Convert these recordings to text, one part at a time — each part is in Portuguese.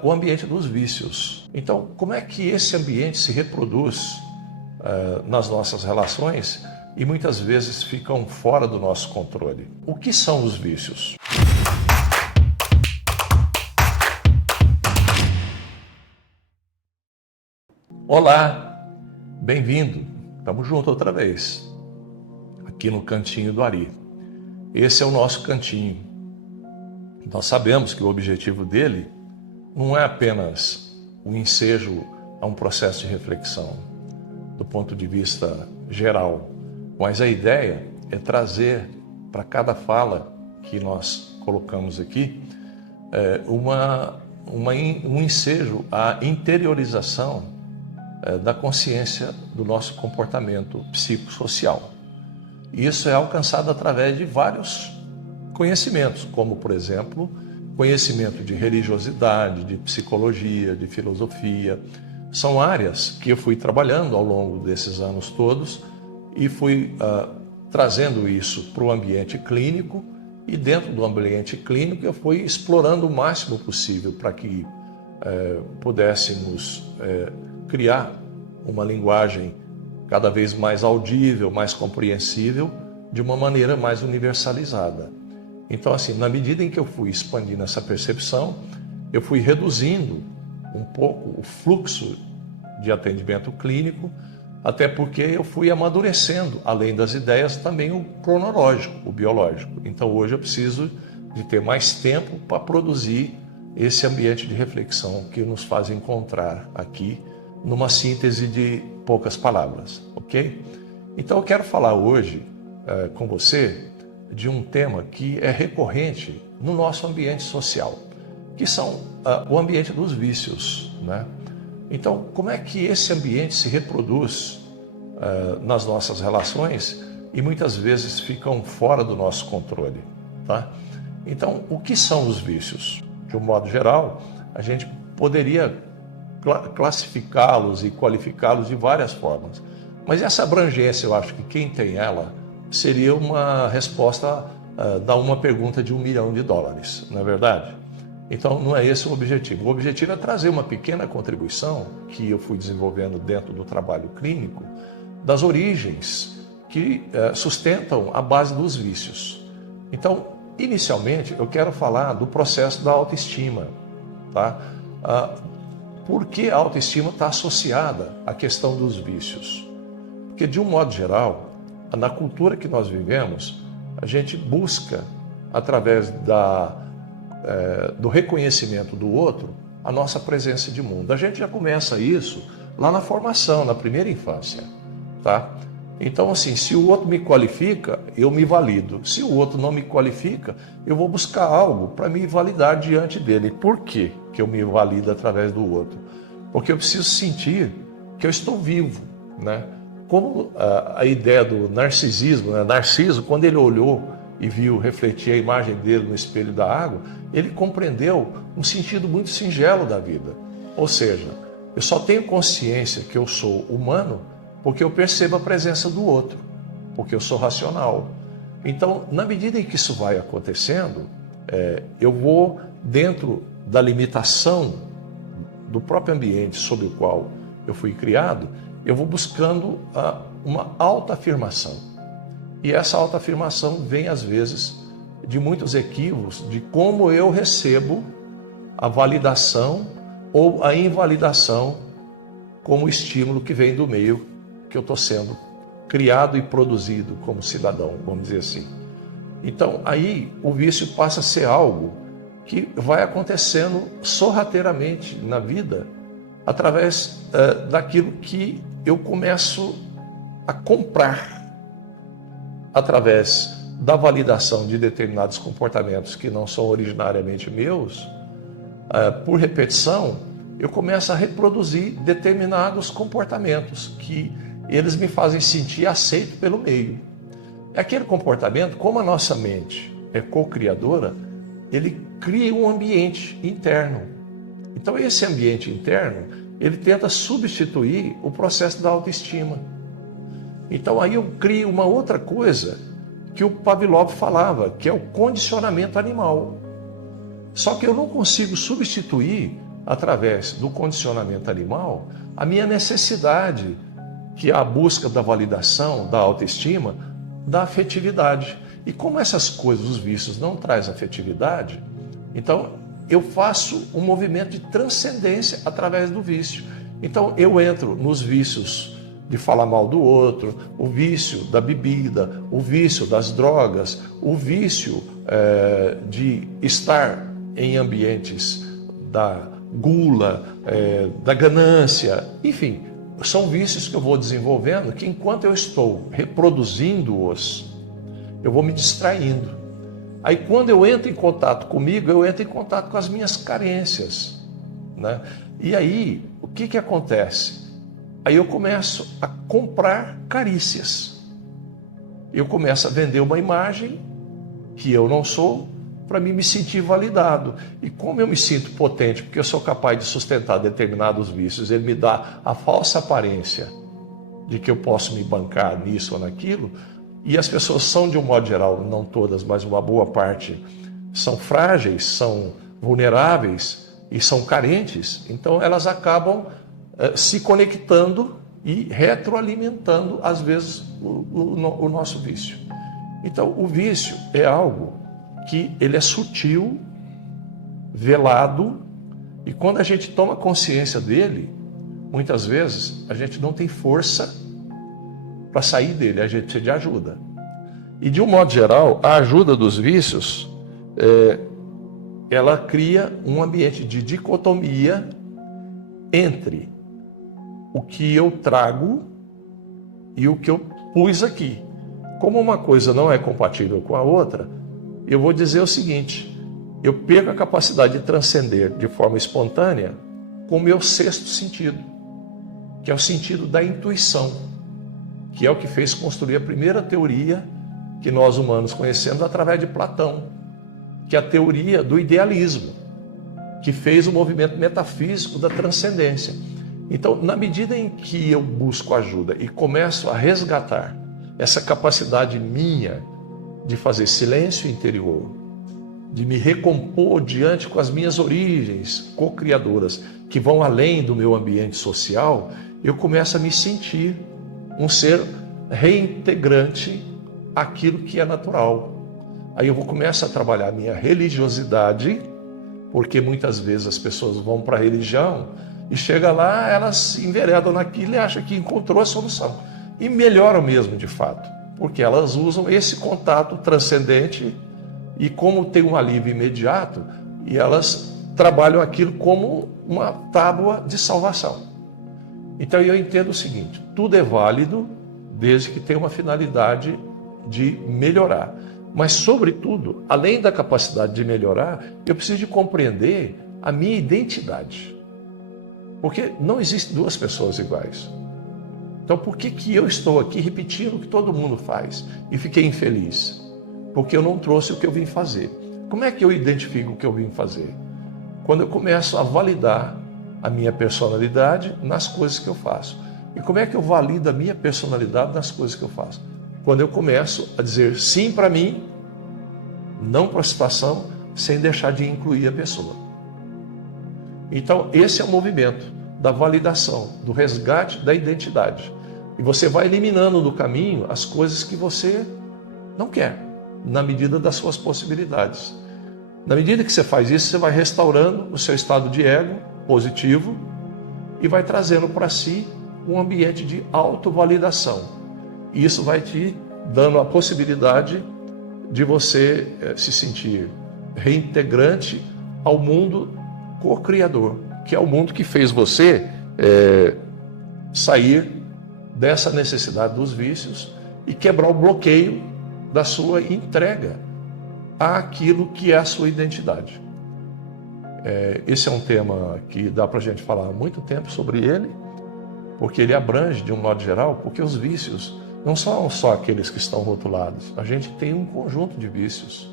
O ambiente dos vícios. Então, como é que esse ambiente se reproduz nas nossas relações e muitas vezes ficam fora do nosso controle? O que são os vícios? Olá, bem-vindo. Estamos juntos outra vez, aqui no Cantinho do Ari. Esse é o nosso cantinho. Nós sabemos que o objetivo dele não é apenas o ensejo a um processo de reflexão do ponto de vista geral, mas a ideia é trazer para cada fala que nós colocamos aqui um ensejo à interiorização da consciência do nosso comportamento psicossocial. Isso é alcançado através de vários conhecimentos, como, por exemplo, conhecimento de religiosidade, de psicologia, de filosofia. São áreas que eu fui trabalhando ao longo desses anos todos e fui trazendo isso para o ambiente clínico, e dentro do ambiente clínico eu fui explorando o máximo possível para que pudéssemos criar uma linguagem cada vez mais audível, mais compreensível, de uma maneira mais universalizada. Então, assim, na medida em que eu fui expandindo essa percepção, eu fui reduzindo um pouco o fluxo de atendimento clínico, até porque eu fui amadurecendo, além das ideias, também o cronológico, o biológico. Então, hoje eu preciso de ter mais tempo para produzir esse ambiente de reflexão que nos faz encontrar aqui numa síntese de poucas palavras, ok? Então, eu quero falar hoje com você de um tema que é recorrente no nosso ambiente social, que são o ambiente dos vícios, né? Então, como é que esse ambiente se reproduz nas nossas relações e muitas vezes ficam fora do nosso controle, tá? Então, o que são os vícios? De um modo geral, a gente poderia classificá-los e qualificá-los de várias formas, mas essa abrangência, eu acho que quem tem ela seria uma resposta a uma pergunta de $1 milhão, não é verdade? Então, não é esse o objetivo. O objetivo é trazer uma pequena contribuição que eu fui desenvolvendo dentro do trabalho clínico, das origens que sustentam a base dos vícios. Então, inicialmente, eu quero falar do processo da autoestima, tá? Por que a autoestima está associada à questão dos vícios? Porque, de um modo geral, na cultura que nós vivemos, a gente busca, através do reconhecimento do outro, a nossa presença de mundo. A gente já começa isso lá na formação, na primeira infância, tá? Então, assim, se o outro me qualifica, eu me valido. Se o outro não me qualifica, eu vou buscar algo para me validar diante dele. Por quê que eu me valido através do outro? Porque eu preciso sentir que eu estou vivo, né? Como a ideia do narcisismo, né? Narciso, quando ele olhou e viu refletir a imagem dele no espelho da água, ele compreendeu um sentido muito singelo da vida. Ou seja, eu só tenho consciência que eu sou humano porque eu percebo a presença do outro, porque eu sou racional. Então, na medida em que isso vai acontecendo, eu vou, dentro da limitação do próprio ambiente sob o qual eu fui criado, eu vou buscando uma autoafirmação. E essa autoafirmação vem, às vezes, de muitos equívocos de como eu recebo a validação ou a invalidação como estímulo que vem do meio que eu estou sendo criado e produzido como cidadão, vamos dizer assim. Então, aí o vício passa a ser algo que vai acontecendo sorrateiramente na vida através daquilo que eu começo a comprar através da validação de determinados comportamentos que não são originariamente meus. Por repetição, eu começo a reproduzir determinados comportamentos que eles me fazem sentir aceito pelo meio. Aquele comportamento, como a nossa mente é co-criadora, ele cria um ambiente interno. Então, esse ambiente interno, ele tenta substituir o processo da autoestima. Então, aí eu crio uma outra coisa que o Pavlov falava, que é o condicionamento animal. Só que eu não consigo substituir através do condicionamento animal, a minha necessidade, que é a busca da validação, da autoestima, da afetividade. E como essas coisas, os vícios, não trazem afetividade, então eu faço um movimento de transcendência através do vício. Então eu entro nos vícios de falar mal do outro, o vício da bebida, o vício das drogas, o vício de estar em ambientes da gula, da ganância, enfim, são vícios que eu vou desenvolvendo que enquanto eu estou reproduzindo-os, eu vou me distraindo. Aí quando eu entro em contato comigo, eu entro em contato com as minhas carências, né? E aí, o que acontece? Aí eu começo a comprar carícias. Eu começo a vender uma imagem que eu não sou para mim me sentir validado. E como eu me sinto potente, porque eu sou capaz de sustentar determinados vícios, ele me dá a falsa aparência de que eu posso me bancar nisso ou naquilo, e as pessoas são, de um modo geral, não todas, mas uma boa parte, são frágeis, são vulneráveis e são carentes, então elas acabam se conectando e retroalimentando, às vezes, o nosso vício. Então, o vício é algo que ele é sutil, velado, e quando a gente toma consciência dele, muitas vezes a gente não tem força para sair dele, a gente precisa de ajuda. E de um modo geral, a ajuda dos vícios, ela cria um ambiente de dicotomia entre o que eu trago e o que eu pus aqui. Como uma coisa não é compatível com a outra, eu vou dizer o seguinte: eu perco a capacidade de transcender de forma espontânea com o meu sexto sentido, que é o sentido da intuição, que é o que fez construir a primeira teoria que nós humanos conhecemos através de Platão, que é a teoria do idealismo, que fez o movimento metafísico da transcendência. Então, na medida em que eu busco ajuda e começo a resgatar essa capacidade minha de fazer silêncio interior, de me recompor diante com as minhas origens co-criadoras, que vão além do meu ambiente social, eu começo a me sentir um ser reintegrante àquilo que é natural. Aí eu começo a trabalhar a minha religiosidade, porque muitas vezes as pessoas vão para a religião e chega lá, elas se enveredam naquilo e acham que encontrou a solução. E melhoram mesmo, de fato, porque elas usam esse contato transcendente e como tem um alívio imediato, e elas trabalham aquilo como uma tábua de salvação. Então eu entendo o seguinte: tudo é válido desde que tenha uma finalidade de melhorar. Mas, sobretudo, além da capacidade de melhorar, eu preciso de compreender a minha identidade. Porque não existem duas pessoas iguais. Então, por que eu estou aqui repetindo o que todo mundo faz e fiquei infeliz? Porque eu não trouxe o que eu vim fazer. Como é que eu identifico o que eu vim fazer? Quando eu começo a validar a minha personalidade nas coisas que eu faço. E como é que eu valido a minha personalidade nas coisas que eu faço? Quando eu começo a dizer sim para mim, não para a situação, sem deixar de incluir a pessoa. Então, esse é o movimento da validação, do resgate da identidade. E você vai eliminando do caminho as coisas que você não quer, na medida das suas possibilidades. Na medida que você faz isso, você vai restaurando o seu estado de ego positivo e vai trazendo para si um ambiente de autovalidação. E isso vai te dando a possibilidade de você se sentir reintegrante ao mundo co-criador, que é o mundo que fez você sair dessa necessidade dos vícios e quebrar o bloqueio da sua entrega àquilo que é a sua identidade. Esse é um tema que dá para a gente falar há muito tempo sobre ele, porque ele abrange, de um modo geral, porque os vícios não são só aqueles que estão rotulados. A gente tem um conjunto de vícios.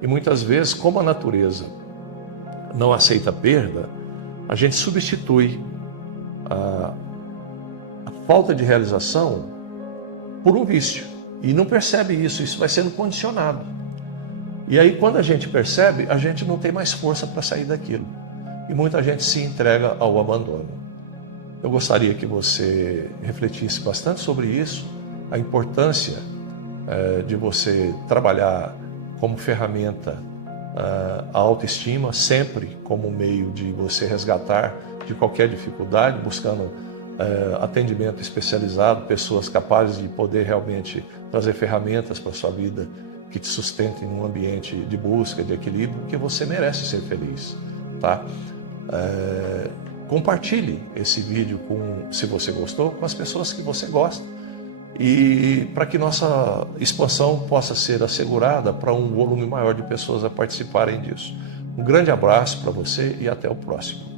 E muitas vezes, como a natureza não aceita perda, a gente substitui a falta de realização por um vício. E não percebe isso, isso vai sendo condicionado. E aí, quando a gente percebe, a gente não tem mais força para sair daquilo. e muita gente se entrega ao abandono. Eu gostaria que você refletisse bastante sobre isso, a importância de você trabalhar como ferramenta a autoestima, sempre como meio de você resgatar de qualquer dificuldade, buscando atendimento especializado, pessoas capazes de poder realmente trazer ferramentas para a sua vida que te sustentem num ambiente de busca, de equilíbrio, porque você merece ser feliz, tá? Compartilhe esse vídeo, se você gostou, com as pessoas que você gosta, e para que nossa expansão possa ser assegurada para um volume maior de pessoas a participarem disso. Um grande abraço para você e até o próximo.